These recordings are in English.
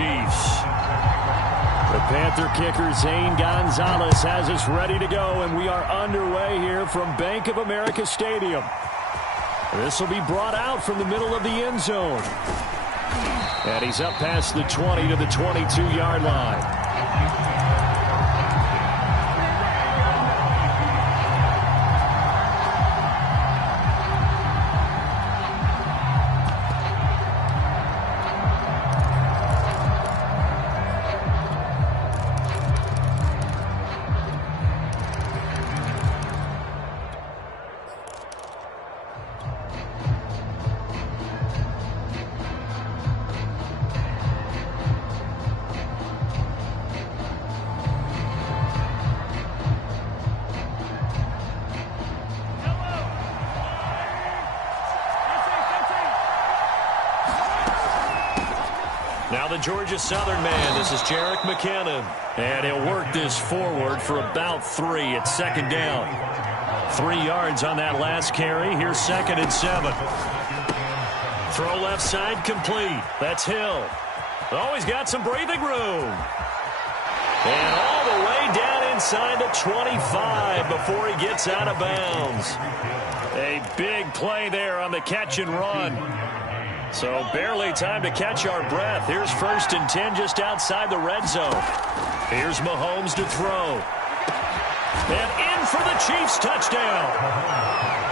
Chiefs. The Panther kicker, Zane Gonzalez, has us ready to go, and we are underway here from Bank of America Stadium. This will be brought out from the middle of the end zone. And he's up past the 20 to the 22-yard line. Now the Georgia Southern man, this is Jerick McKinnon. And he'll work this forward for about 3 at second down. 3 yards on that last carry. Here's 2nd and 7. Throw left side complete. That's Hill. Oh, he's got some breathing room. And all the way down inside the 25 before he gets out of bounds. A big play there on the catch and run. So barely time to catch our breath. Here's 1st and 10 just outside the red zone. Here's Mahomes to throw. And in for the Chiefs touchdown.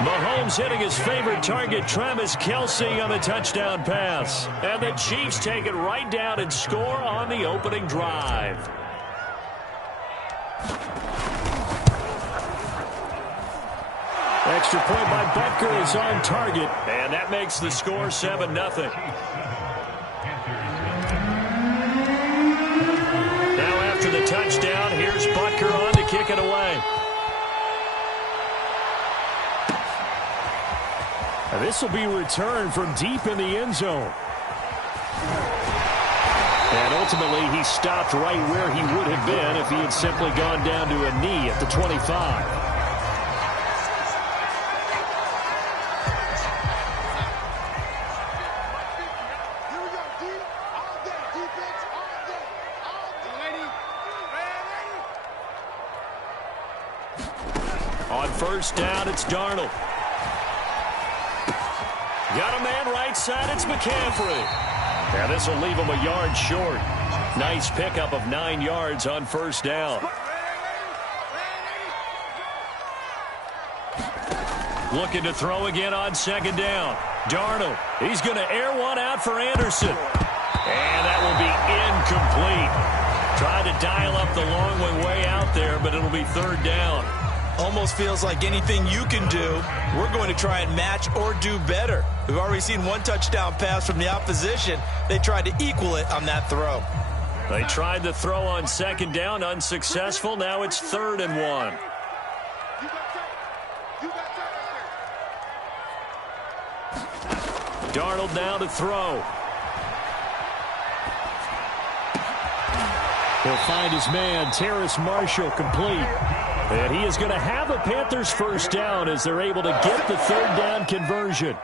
Mahomes hitting his favorite target, Travis Kelce, on the touchdown pass. And the Chiefs take it right down and score on the opening drive. Extra point by Butker is on target, and that makes the score 7-0. Now after the touchdown, here's Butker on to kick it away. Now this will be returned from deep in the end zone. And ultimately, he stopped right where he would have been if he had simply gone down to a knee at the 25. On 1st down, it's Darnold. Got a man right side, it's McCaffrey. Now this will leave him a yard short. Nice pickup of 9 yards on 1st down. Looking to throw again on 2nd down. Darnold, he's going to air one out for Anderson. And that will be incomplete. Tried to dial up the long way out there, but it'll be 3rd down. Almost feels like anything you can do, we're going to try and match or do better. We've already seen 1 touchdown pass from the opposition. They tried to equal it on that throw. They tried the throw on 2nd down, unsuccessful. Now it's 3rd and 1. Darnold now to throw. He'll find his man, Terrace Marshall, complete. And he is going to have a Panthers 1st down as they're able to get the 3rd down conversion.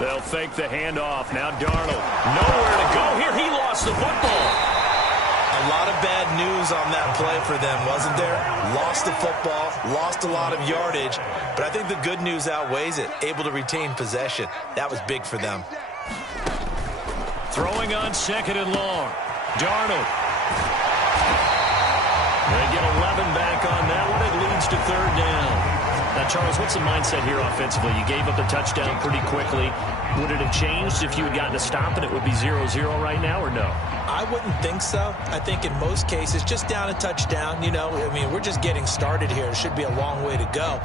They'll fake the handoff. Now Darnold. Nowhere to go here. He lost the football. A lot of bad news on that play for them, wasn't there? Lost the football, lost a lot of yardage. But I think the good news outweighs it. Able to retain possession. That was big for them. Throwing on 2nd and long. Darnold. They get 11 back on that one. It leads to 3rd down. Now, Charles, what's the mindset here offensively? You gave up the touchdown pretty quickly. Would it have changed if you had gotten a stop and it would be 0-0 right now, or no? I wouldn't think so. I think in most cases, just down a touchdown, you know, I mean, we're just getting started here. It should be a long way to go.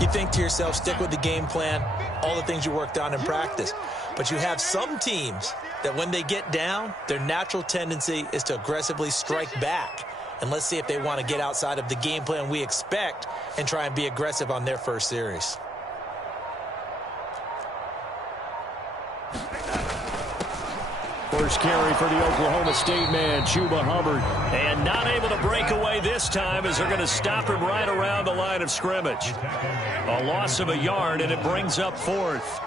You think to yourself, stick with the game plan, all the things you worked on in practice. But you have some teams that when they get down, their natural tendency is to aggressively strike back. And let's see if they want to get outside of the game plan we expect and try and be aggressive on their first series. first carry for the Oklahoma State man, Chuba Hubbard. And not able to break away this time as they're going to stop him right around the line of scrimmage. A loss of a yard, and it brings up fourth.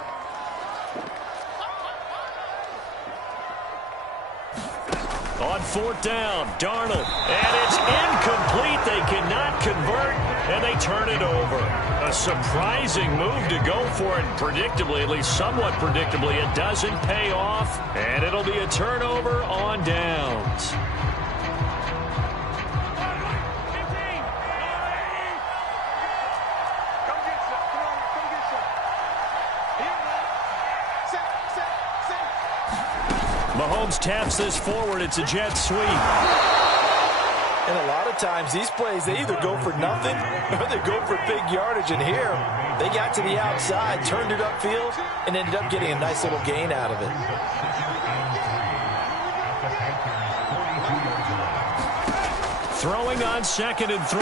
On fourth down, Darnold. And it's incomplete. They cannot convert, and they turn it over. A surprising move to go for it. Predictably, at least somewhat predictably, it doesn't pay off, and it'll be a turnover on downs. Mahomes taps this forward. It's a jet sweep. And a lot of times, these plays, they either go for nothing or they go for big yardage. And here, they got to the outside, turned it upfield, and ended up getting a nice little gain out of it. Throwing on 2nd and 3.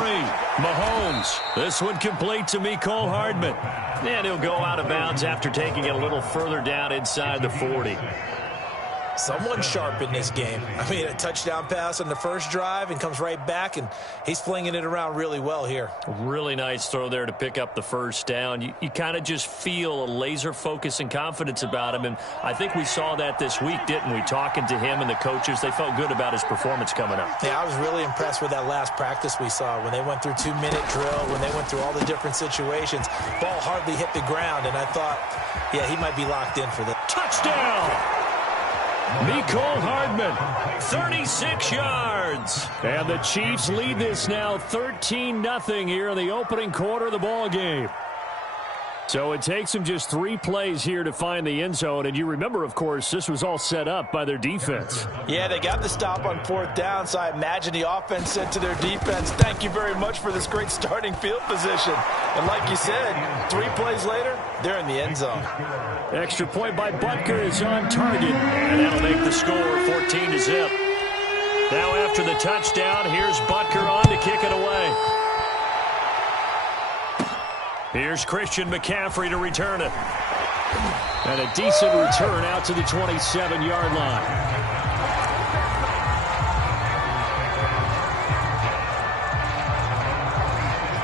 Mahomes. This one complete to Mecole Hardman. And he'll go out of bounds after taking it a little further down inside the 40. Someone sharp in this game. I mean, a touchdown pass on the first drive and comes right back, and he's flinging it around really well here. Really nice throw there to pick up the first down. You kind of just feel a laser focus and confidence about him, and I think we saw that this week, didn't we? Talking to him and the coaches, they felt good about his performance coming up. Yeah, I was really impressed with that last practice we saw when they went through 2-minute drill, when they went through all the different situations. Ball hardly hit the ground, and I thought, yeah, he might be locked in for this. Touchdown! Mecole Hardman, 36 yards. And the Chiefs lead this now 13-0 here in the opening quarter of the ball game. So it takes them just 3 plays here to find the end zone. And you remember, of course, this was all set up by their defense. Yeah, they got the stop on 4th down, so I imagine the offense said to their defense, thank you very much for this great starting field position. And like you said, 3 plays later, they're in the end zone. Extra point by Butker is on target. And that'll make the score 14-0. Now after the touchdown, here's Butker on to kick it away. Here's Christian McCaffrey to return it. And a decent return out to the 27-yard line.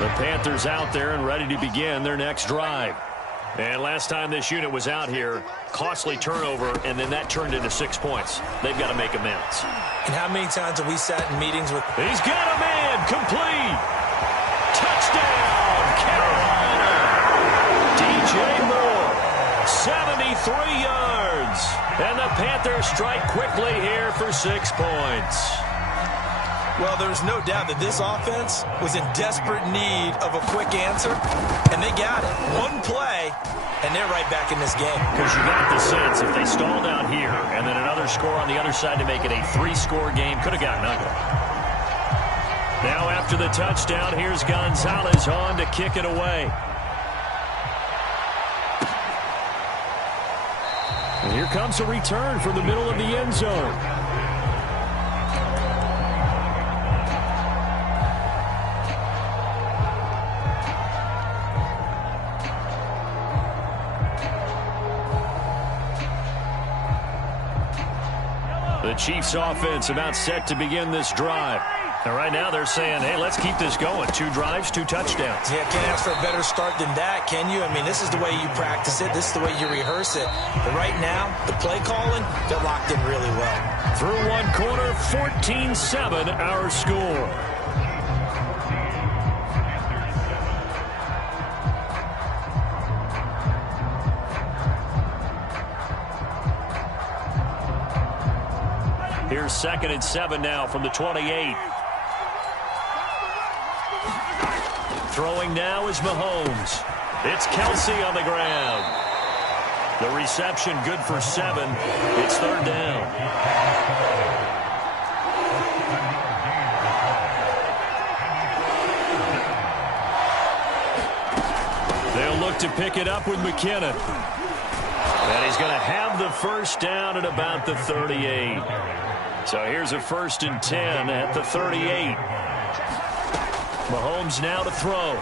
The Panthers out there and ready to begin their next drive. And last time this unit was out here, costly turnover, and then that turned into 6 points. They've got to make amends. And how many times have we sat in meetings with... He's got a man, complete. Touchdown, Carolina. DJ Moore, 73 yards. And the Panthers strike quickly here for 6 points. Well, there's no doubt that this offense was in desperate need of a quick answer, and they got it. 1 play, and they're right back in this game. Because you got the sense if they stalled out here and then another score on the other side to make it a 3-score game, could have gotten ugly. Now after the touchdown, here's Gonzalez on to kick it away. And here comes a return from the middle of the end zone. The Chiefs offense about set to begin this drive. And right now they're saying, hey, let's keep this going. 2 drives, 2 touchdowns. Yeah, can't ask for a better start than that, can you? I mean, this is the way you practice it. This is the way you rehearse it. But right now, the play calling, they're locked in really well. Through 1 quarter, 14-7 our score. Here's 2nd and 7 now from the 28. Throwing now is Mahomes. It's Kelsey on the ground. The reception good for 7. It's 3rd down. They'll look to pick it up with McKinnon. And he's going to have the first down at about the 38. So here's a 1st and 10 at the 38. Mahomes now to throw.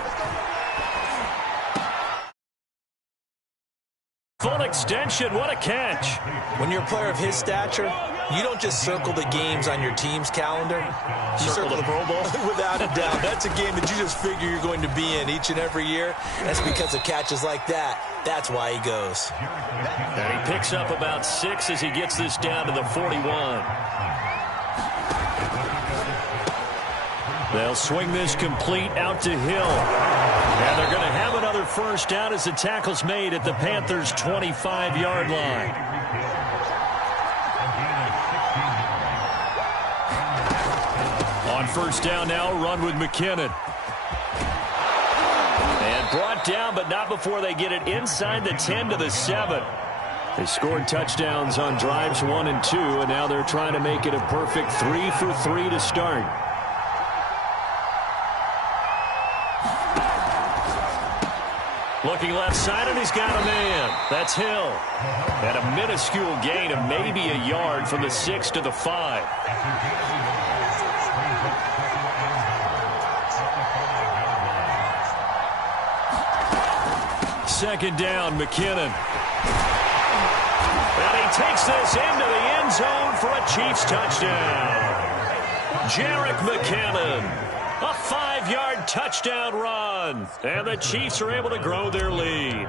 Full extension. What a catch. When you're a player of his stature, You don't just circle the games on your team's calendar. You circle the Pro Bowl? Without a doubt. That's a game that you just figure you're going to be in each and every year. That's because of catches like that. That's why he goes. And he picks up about 6 as he gets this down to the 41. They'll swing this complete out to Hill. And they're going to have another first down as the tackle's made at the Panthers' 25-yard line. On first down now, run with McKinnon. And brought down, but not before they get it inside the 10 to the 7. They scored touchdowns on drives 1 and 2, and now they're trying to make it a perfect 3 for 3 to start. Looking left side, and he's got a man. That's Hill. And a minuscule gain of maybe a yard from the 6 to the 5. Second down, McKinnon. And he takes this into the end zone for a Chiefs touchdown. Jerick McKinnon. A 5-yard touchdown run. And the Chiefs are able to grow their lead.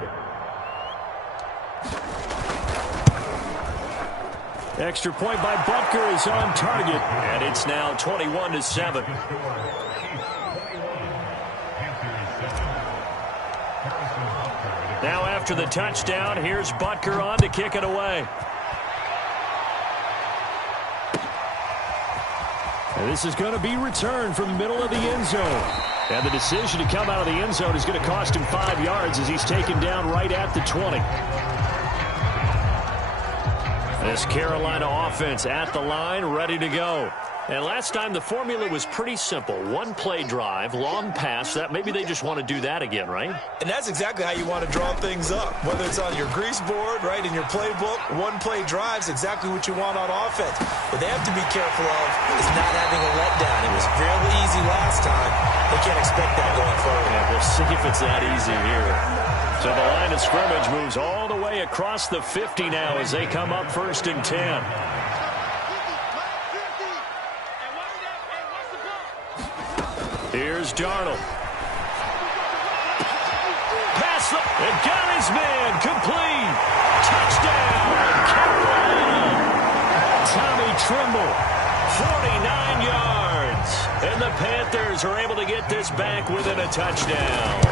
Extra point by Butker is on target. And it's now 21-7. Now after the touchdown, here's Butker on to kick it away. And this is going to be returned from the middle of the end zone. And the decision to come out of the end zone is going to cost him 5 yards as he's taken down right at the 20. This Carolina offense at the line, ready to go. And last time the formula was pretty simple. 1-play drive, long pass. That maybe they just want to do that again, right? And that's exactly how you want to draw things up. Whether it's on your grease board, right, in your playbook, 1-play drive's exactly what you want on offense. What they have to be careful of is not having a letdown. It was fairly easy last time. They can't expect that going forward. Yeah, we'll see if it's that easy here. So the line of scrimmage moves all the way across the 50 now as they come up 1st and 10. Here's Darnold. Pass and got his man. Complete. Touchdown, Carolina. Tommy Tremble, 49 yards. And the Panthers are able to get this back within a touchdown.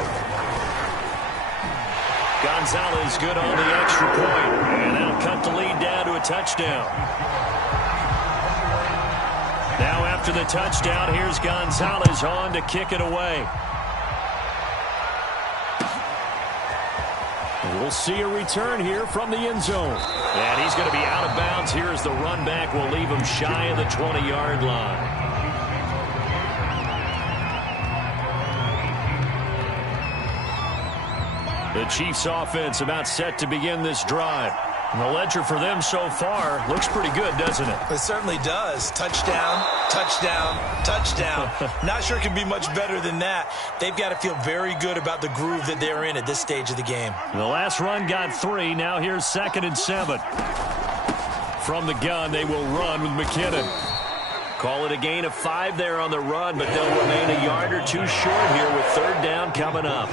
Gonzalez good on the extra point. And that'll cut the lead down to a touchdown. Now after the touchdown, here's Gonzalez on to kick it away. And we'll see a return here from the end zone. And he's going to be out of bounds here as the run back will leave him shy of the 20-yard line. The Chiefs offense about set to begin this drive. And the ledger for them so far looks pretty good, doesn't it? It certainly does. Touchdown, touchdown, touchdown. Not sure it can be much better than that. They've got to feel very good about the groove that they're in at this stage of the game. The last run got 3. Now here's 2nd and 7. From the gun, they will run with McKinnon. Call it a gain of 5 there on the run, but they'll remain a yard or 2 short here with 3rd down coming up.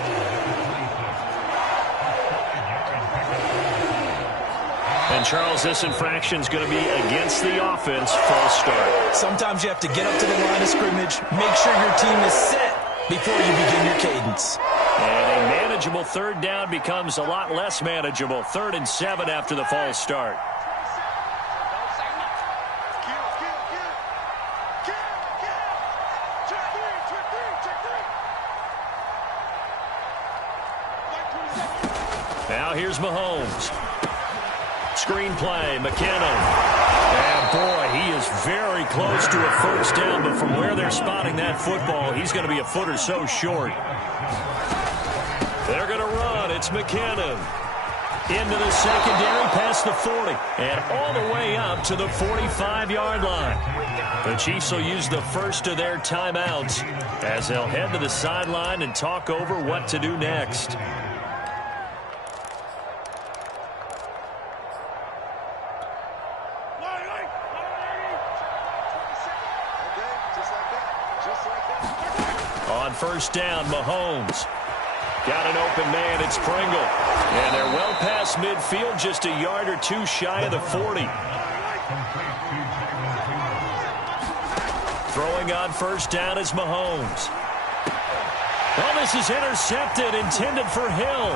And, Charles, this infraction's going to be against the offense. False start. Sometimes you have to get up to the line of scrimmage, make sure your team is set before you begin your cadence. And a manageable 3rd down becomes a lot less manageable. 3rd and 7 after the false start. Now here's Mahomes. Screen play, McKinnon. And, boy, he is very close to a first down, but from where they're spotting that football, he's going to be a foot or so short. They're going to run. It's McKinnon. Into the secondary, past the 40, and all the way up to the 45-yard line. The Chiefs will use the first of their timeouts as they'll head to the sideline and talk over what to do next. first down. Mahomes. Got an open man. It's Pringle. And they're well past midfield, just a yard or two shy of the 40. Throwing on first down is Mahomes. Oh, this is intercepted, intended for Hill.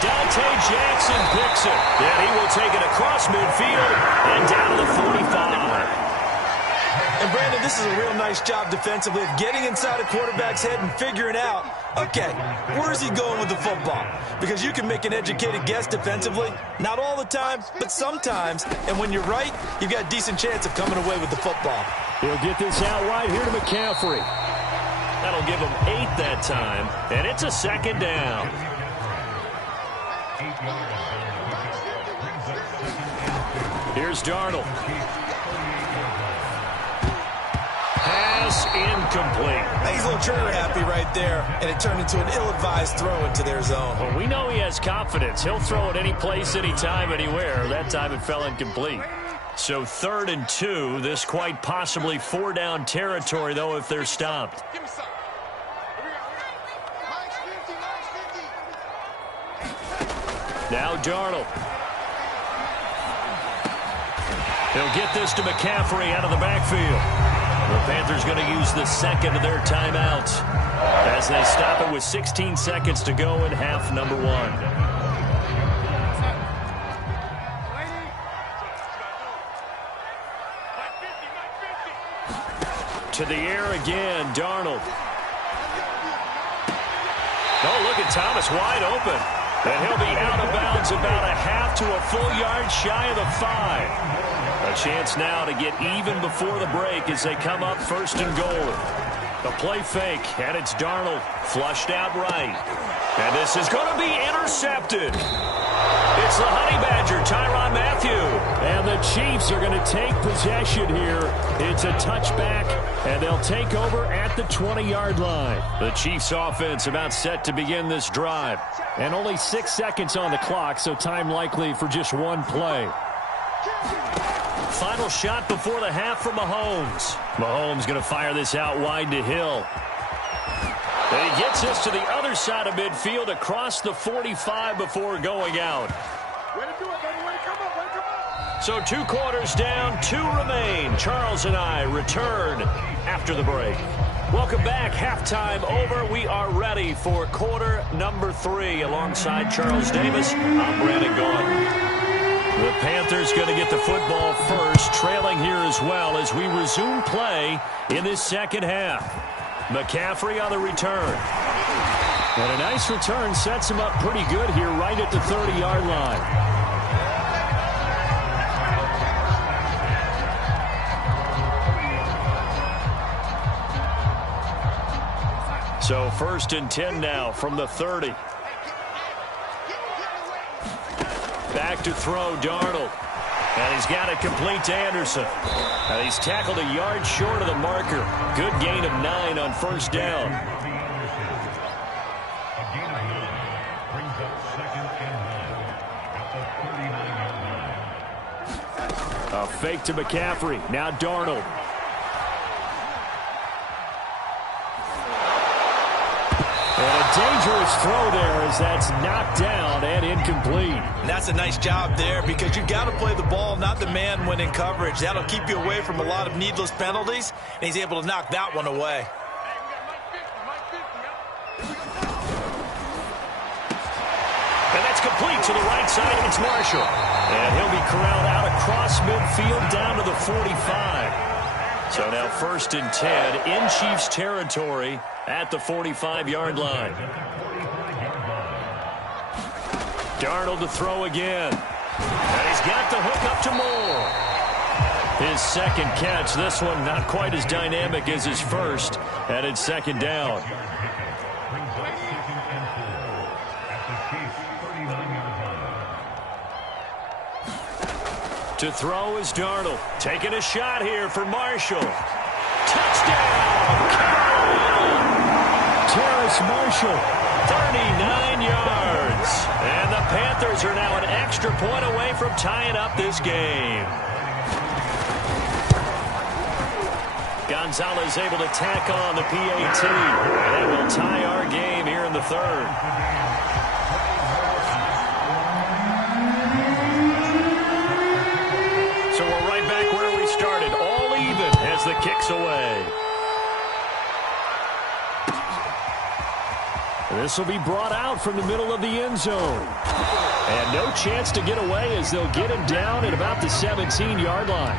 Dante Jackson picks it. And he will take it across midfield and down to the 45. And, Brandon, this is a real nice job defensively of getting inside a quarterback's head and figuring out, okay, where's he going with the football? Because you can make an educated guess defensively. Not all the time, but sometimes. And when you're right, you've got a decent chance of coming away with the football. He'll get this out wide here to McCaffrey. That'll give him 8 that time, and it's a second down. Here's Darnold. Pass incomplete. He's a little trigger happy right there, and it turned into an ill-advised throw into their zone. Well, we know he has confidence. He'll throw it any place, anytime, anywhere. That time it fell incomplete. So 3rd and 2. This quite possibly 4-down territory, though, if they're stopped. Now Darnold. He'll get this to McCaffrey out of the backfield. The Panthers going to use the second of their timeouts as they stop it with 16 seconds to go in half number 1. To the air again, Darnold. Oh, look at Thomas wide open. And he'll be out of bounds about a half to a full yard shy of the 5. A chance now to get even before the break as they come up 1st and goal. The play fake, and it's Darnold flushed out right. And this is going to be intercepted. It's the Honey Badger, Tyrann Mathieu. And the Chiefs are going to take possession here. It's a touchback, and they'll take over at the 20-yard line. The Chiefs offense about set to begin this drive. And only 6 seconds on the clock, so time likely for just one play. Final shot before the half for Mahomes. Mahomes going to fire this out wide to Hill. And he gets this to the other side of midfield across the 45 before going out. So 2 quarters down, 2 remain. Charles and I return after the break. Welcome back. Halftime over. We are ready for quarter number 3 alongside Charles Davis. I'm Brandon Gaudin. The Panthers going to get the football first, trailing here as well as we resume play in this second half. McCaffrey on the return. And a nice return sets him up pretty good here right at the 30-yard line. So 1st and 10 now from the 30. Back to throw, Darnold. And he's got it complete to Anderson. And he's tackled a yard short of the marker. Good gain of 9 on first down. A fake to McCaffrey. Now Darnold. And a dangerous throw there as that's knocked down and incomplete. And that's a nice job there because you've got to play the ball, not the man when in coverage. That'll keep you away from a lot of needless penalties, and he's able to knock that one away. And that's complete to the right side. It's Marshall. And he'll be corralled out across midfield down to the 45. So now 1st and 10 in Chiefs territory at the 45-yard line. Darnold to throw again. And he's got the hook up to Moore. His second catch, this one not quite as dynamic as his first, and it's 2nd down. To throw is Darnold. Taking a shot here for Marshall. Touchdown! Terrace Marshall, 39 yards. And the Panthers are now an extra point away from tying up this game. Gonzalez able to tack on the PAT. And it will tie our game here in the third. So we're right back where we started. All even as the kick's away. This will be brought out from the middle of the end zone. And no chance to get away as they'll get him down at about the 17-yard line.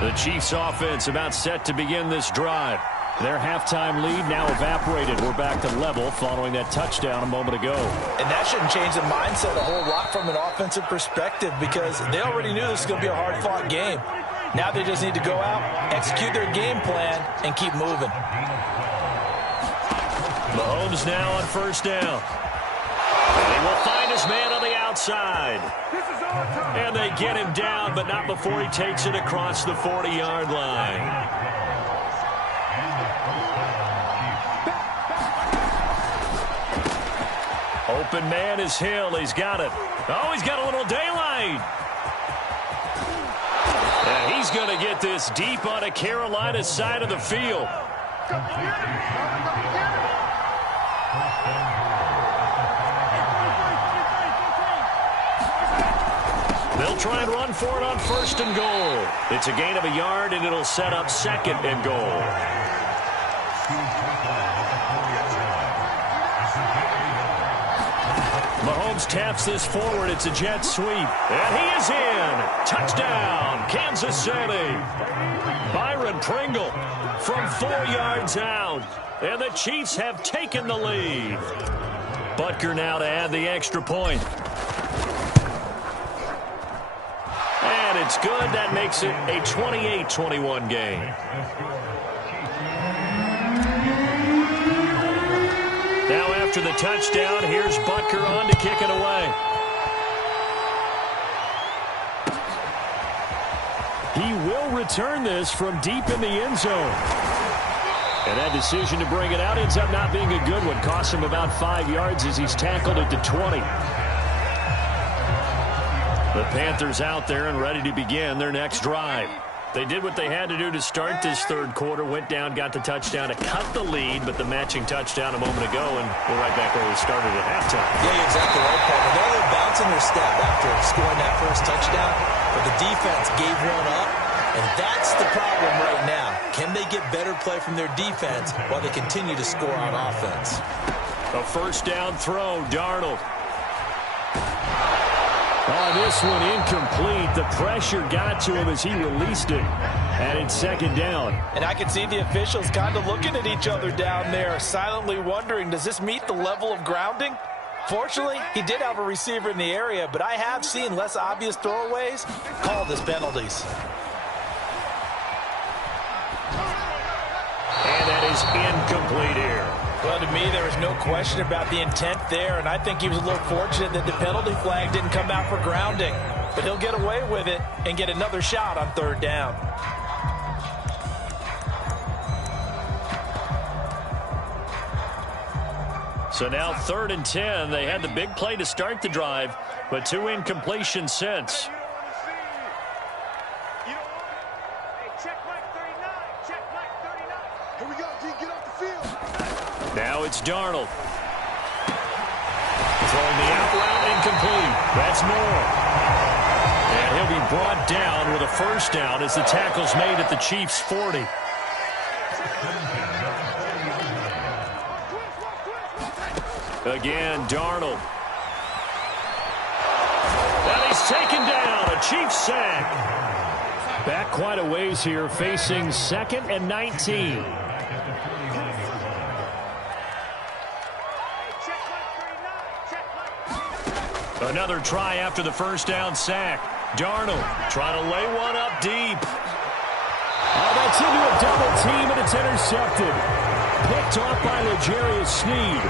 The Chiefs offense about set to begin this drive. Their halftime lead now evaporated. We're back to level following that touchdown a moment ago. And that shouldn't change the mindset a whole lot from an offensive perspective because they already knew this was going to be a hard-fought game. Now they just need to go out, execute their game plan, and keep moving. Mahomes now on first down. And he will find his man on the outside. And they get him down, but not before he takes it across the 40-yard line. Open man is Hill. He's got it. Oh, he's got a little daylight. And he's going to get this deep on a Carolina side of the field. They'll try and run for it on first and goal. It's a gain of a yard, and it'll set up second and goal. Mahomes taps this forward. It's a jet sweep. And he is in. Touchdown, Kansas City. Byron Pringle from 4 yards out. And the Chiefs have taken the lead. Butker now to add the extra point. And it's good. That makes it a 28-21 game. Now after the touchdown, here's Butker on to kick it away. He will return this from deep in the end zone. And that decision to bring it out ends up not being a good one. Costs him about 5 yards as he's tackled at the 20. The Panthers out there and ready to begin their next drive. They did what they had to do to start this third quarter. Went down, got the touchdown to cut the lead, but the matching touchdown a moment ago, and we're right back where we started at halftime. Yeah, you're exactly right, Paul. They're a little bouncing their step after scoring that first touchdown, but the defense gave one up, and that's the problem right now. Can they get better play from their defense while they continue to score on offense? A first down throw, Darnold. Oh, this one incomplete. The pressure got to him as he released it. And it's second down. And I can see the officials kind of looking at each other down there, silently wondering, does this meet the level of grounding? Fortunately, he did have a receiver in the area, but I have seen less obvious throwaways called as penalties. And that is incomplete here. Well, to me, there was no question about the intent there, and I think he was a little fortunate that the penalty flag didn't come out for grounding. But he'll get away with it and get another shot on third down. So now 3rd and 10. They had the big play to start the drive, but 2 incompletions since. Now it's Darnold. Throwing the out route, incomplete. That's Moore. And he'll be brought down with a first down as the tackle's made at the Chiefs' 40. Again, Darnold. And he's taken down. A Chiefs sack. Back quite a ways here, facing 2nd and 19. Another try after the first down sack. Darnold trying to lay one up deep. Oh, that's into a double team, and it's intercepted. Picked off by L'Jarius Sneed.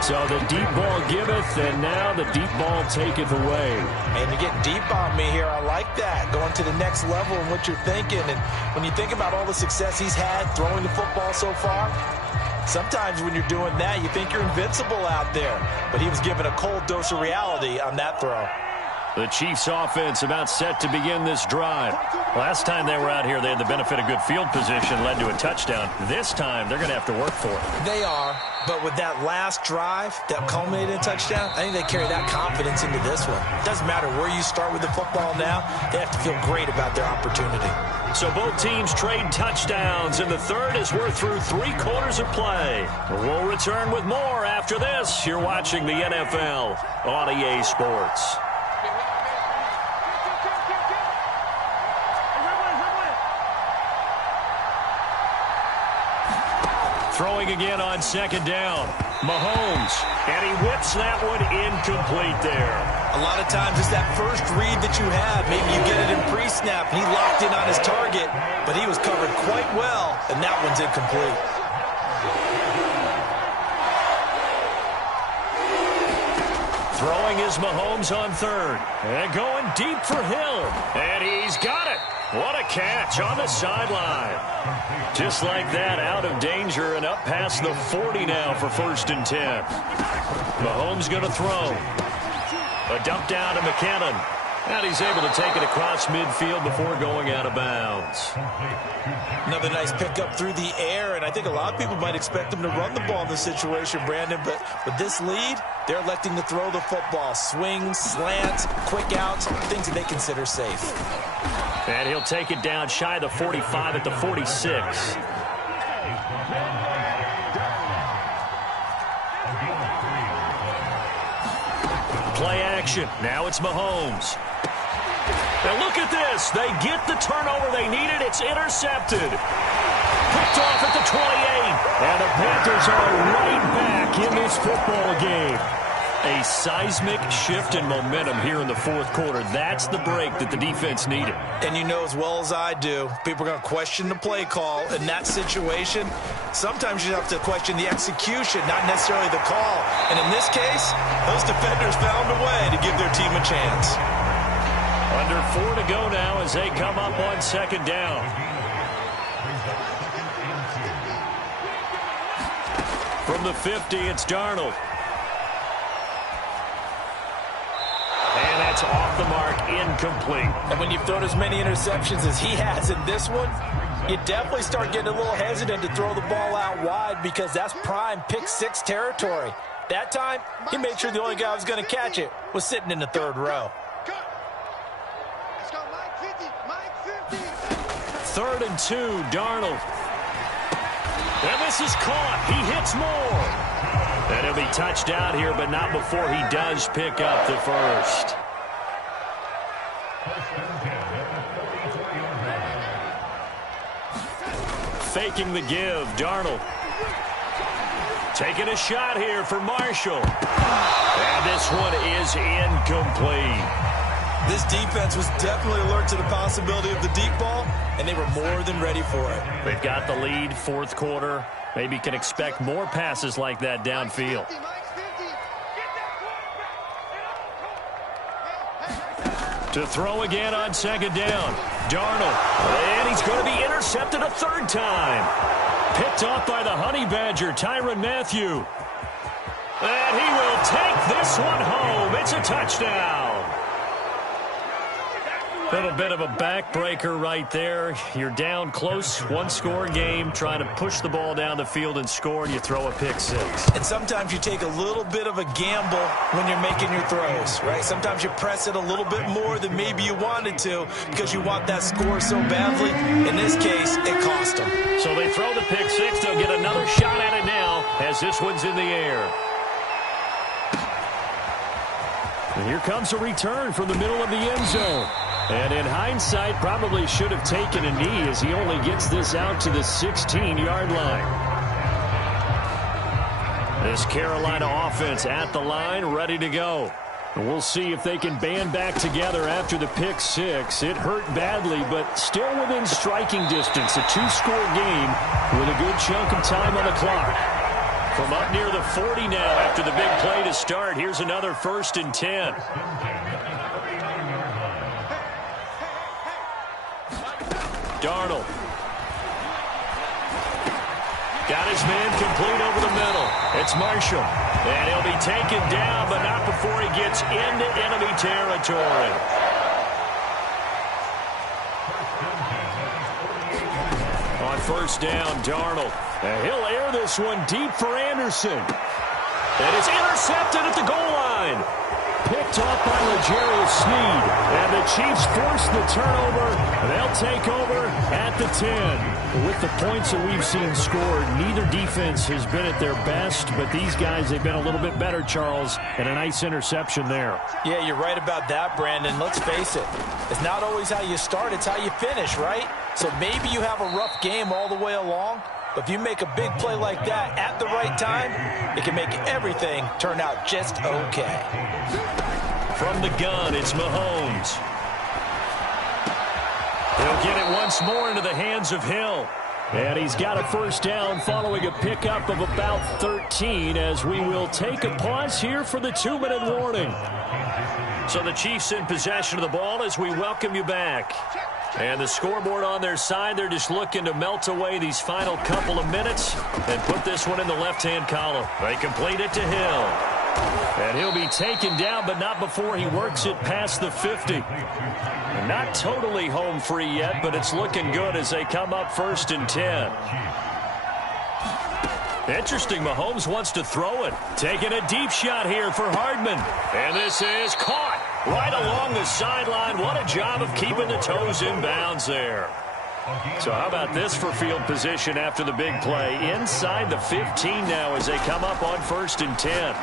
So the deep ball giveth, and now the deep ball taketh away. And you're getting deep on me here. I like that. Going to the next level and what you're thinking. And when you think about all the success he's had throwing the football so far, sometimes when you're doing that, you think you're invincible out there. But he was given a cold dose of reality on that throw. The Chiefs offense about set to begin this drive. Last time they were out here, they had the benefit of good field position, led to a touchdown. This time, they're going to have to work for it. They are, but with that last drive that culminated in a touchdown, I think they carry that confidence into this one. It doesn't matter where you start with the football now. They have to feel great about their opportunity. So both teams trade touchdowns, and the third as we're through 3 quarters of play. We'll return with more after this. You're watching the NFL on EA Sports. Throwing again on second down. Mahomes, and he whips that one incomplete there. A lot of times it's that first read that you have. Maybe you get it in pre-snap, and he locked in on his target, but he was covered quite well, and that one's incomplete. Throwing is Mahomes on third. And going deep for Hill. And he's got it. What a catch on the sideline. Just like that, out of danger and up past the 40 now for 1st and 10. Mahomes going to throw. A dump down to McKinnon. And he's able to take it across midfield before going out of bounds. Another nice pickup through the air, and I think a lot of people might expect him to run the ball in this situation, Brandon, but with this lead, they're electing to throw the football. Swings, slants, quick outs, things that they consider safe. And he'll take it down shy of the 45 at the 46. Play action. Now it's Mahomes. And look at this. They get the turnover they needed. It's intercepted. Picked off at the 28. And the Panthers are right back in this football game. A seismic shift in momentum here in the 4th quarter. That's the break that the defense needed. And you know as well as I do, people are going to question the play call in that situation. Sometimes you have to question the execution, not necessarily the call. And in this case, those defenders found a way to give their team a chance. Under 4 to go now as they come up on second down. From the 50, it's Darnold. And that's off the mark, incomplete. And when you've thrown as many interceptions as he has in this one, you definitely start getting a little hesitant to throw the ball out wide because that's prime pick-6 territory. That time, he made sure the only guy who was going to catch it was sitting in the 3rd row. 3rd and 2, Darnold. And this is caught. He hits more. And he'll be touched out here, but not before he does pick up the first. Faking the give, Darnold. Taking a shot here for Marshall. And this one is incomplete. This defense was definitely alert to the possibility of the deep ball, and they were more than ready for it. They've got the lead, 4th quarter. Maybe can expect more passes like that downfield. To throw again on second down. Darnold. And he's going to be intercepted a 3rd time. Picked off by the Honey Badger, Tyrann Mathieu. And he will take this one home. It's a touchdown. Little bit of a backbreaker right there. You're down close, 1-score game, trying to push the ball down the field and score, and you throw a pick-6. And sometimes you take a little bit of a gamble when you're making your throws, right? Sometimes you press it a little bit more than maybe you wanted to because you want that score so badly. In this case, it cost them. So they throw the pick-6. They'll get another shot at it now as this one's in the air. And here comes a return from the middle of the end zone. And in hindsight, probably should have taken a knee as he only gets this out to the 16-yard line. This Carolina offense at the line, ready to go. And we'll see if they can band back together after the pick-6. It hurt badly, but still within striking distance. A 2-score game with a good chunk of time on the clock. From up near the 40 now after the big play to start, here's another 1st and 10. Darnold. Got his man complete over the middle. It's Marshall. And he'll be taken down, but not before he gets into enemy territory. On first down, Darnold. And he'll air this one deep for Anderson. And it's intercepted at the goal line. Picked up by L'Jarius Sneed. And the Chiefs force the turnover. They'll take over at the 10. With the points that we've seen scored, neither defense has been at their best, but these guys, they've been a little bit better, Charles, and a nice interception there. Yeah, you're right about that, Brandon. Let's face it. It's not always how you start, it's how you finish, right? So maybe you have a rough game all the way along, but if you make a big play like that at the right time, it can make everything turn out just okay. From the gun, it's Mahomes. He'll get it once more into the hands of Hill. And he's got a first down following a pickup of about 13 as we will take a pause here for the 2-minute warning. So the Chiefs in possession of the ball as we welcome you back. And the scoreboard on their side, they're just looking to melt away these final couple of minutes and put this one in the left-hand column. They complete it to Hill. And he'll be taken down, but not before he works it past the 50. And not totally home free yet, but it's looking good as they come up 1st and 10. Interesting, Mahomes wants to throw it. Taking a deep shot here for Hardman. And this is caught right along the sideline. What a job of keeping the toes in bounds there. So how about this for field position after the big play? Inside the 15 now as they come up on 1st and 10.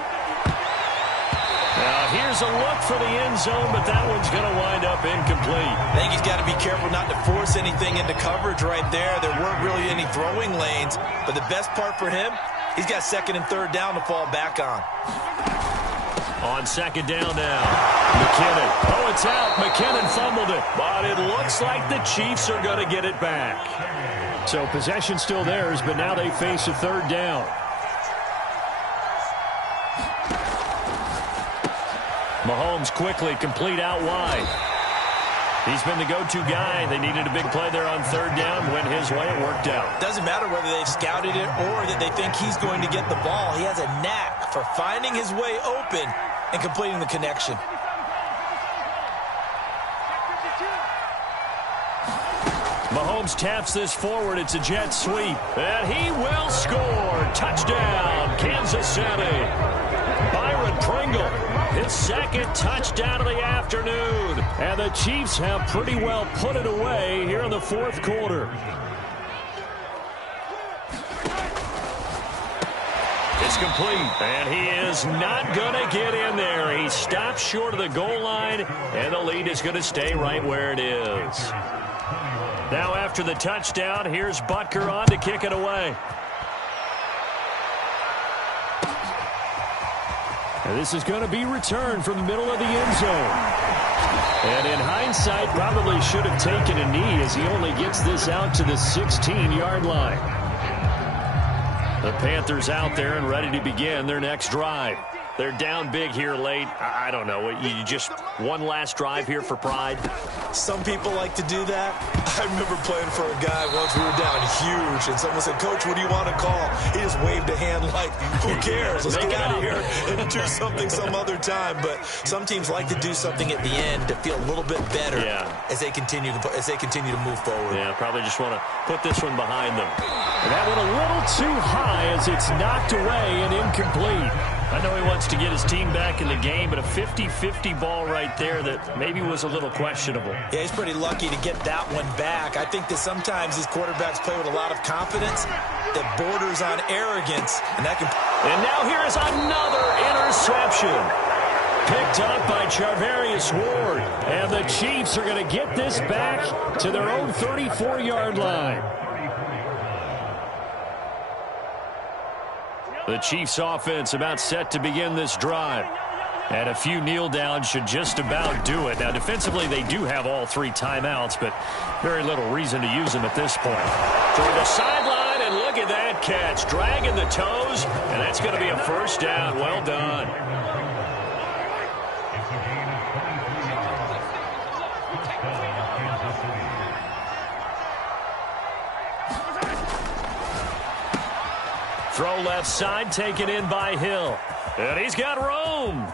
Now, here's a look for the end zone, but that one's going to wind up incomplete. I think he's got to be careful not to force anything into coverage right there. There weren't really any throwing lanes, but the best part for him, he's got 2nd and 3rd down to fall back on. On 2nd down now, McKinnon. Oh, it's out. McKinnon fumbled it, but it looks like the Chiefs are going to get it back. So possession still theirs, but now they face a 3rd down. Mahomes quickly complete out wide. He's been the go-to guy. They needed a big play there on 3rd down. Went his way. It worked out. Doesn't matter whether they've scouted it or that they think he's going to get the ball. He has a knack for finding his way open and completing the connection. Mahomes taps this forward. It's a jet sweep. And he will score. Touchdown, Kansas City. Byron Pringle, his 2nd touchdown of the afternoon. And the Chiefs have pretty well put it away here in the 4th quarter. It's complete, and he is not going to get in there. He stops short of the goal line, and the lead is going to stay right where it is. Now after the touchdown, here's Butker on to kick it away. And this is going to be returned from the middle of the end zone. And in hindsight, probably should have taken a knee as he only gets this out to the 16-yard line. The Panthers out there and ready to begin their next drive. They're down big here late. I don't know. You just one last drive here for pride? Some people like to do that. I remember playing for a guy once. We were down huge, and someone said, "Coach, what do you want to call?" He just waved a hand like, who cares? Let's get out of here and do something some other time. But some teams like to do something at the end to feel a little bit better as they continue to move forward. Yeah, probably just want to put this one behind them. And that went a little too high as it's knocked away and incomplete. I know he wants to get his team back in the game, but a 50-50 ball right there that maybe was a little questionable. Yeah, he's pretty lucky to get that one back. I think that sometimes these quarterbacks play with a lot of confidence that borders on arrogance, and that can... And now here is another interception. Picked up by Charvarius Ward, and the Chiefs are going to get this back to their own 34-yard line. The Chiefs offense about set to begin this drive. And a few kneel downs should just about do it. Now, defensively, they do have all 3 timeouts, but very little reason to use them at this point. Through the sideline, and look at that catch. Dragging the toes, and that's going to be a first down. Well done. Throw left side, taken in by Hill. And he's got room.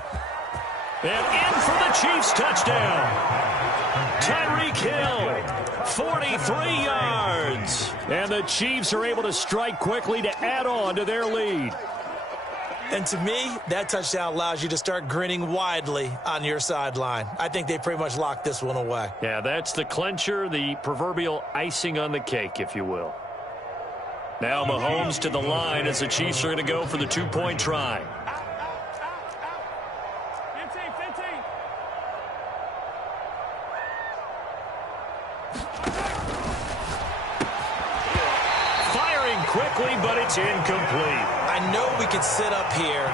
And in for the Chiefs touchdown. Tyreek Hill, 43 yards. And the Chiefs are able to strike quickly to add on to their lead. And to me, that touchdown allows you to start grinning widely on your sideline. I think they pretty much locked this one away. Yeah, that's the clincher, the proverbial icing on the cake, if you will. Now Mahomes to the line as the Chiefs are going to go for the two-point try. Firing quickly, but it's incomplete. I know we could sit up here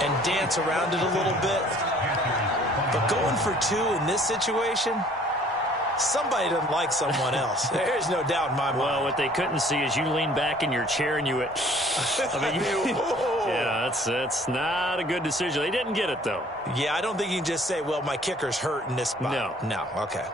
and dance around it a little bit, but going for two in this situation, somebody doesn't like someone else. There's no doubt in my mind. Well, what they couldn't see is you lean back in your chair and you went, yeah, that's not a good decision. They didn't get it, though. Yeah, I don't think you can just say, well, my kicker's hurt in this spot. No. No, okay.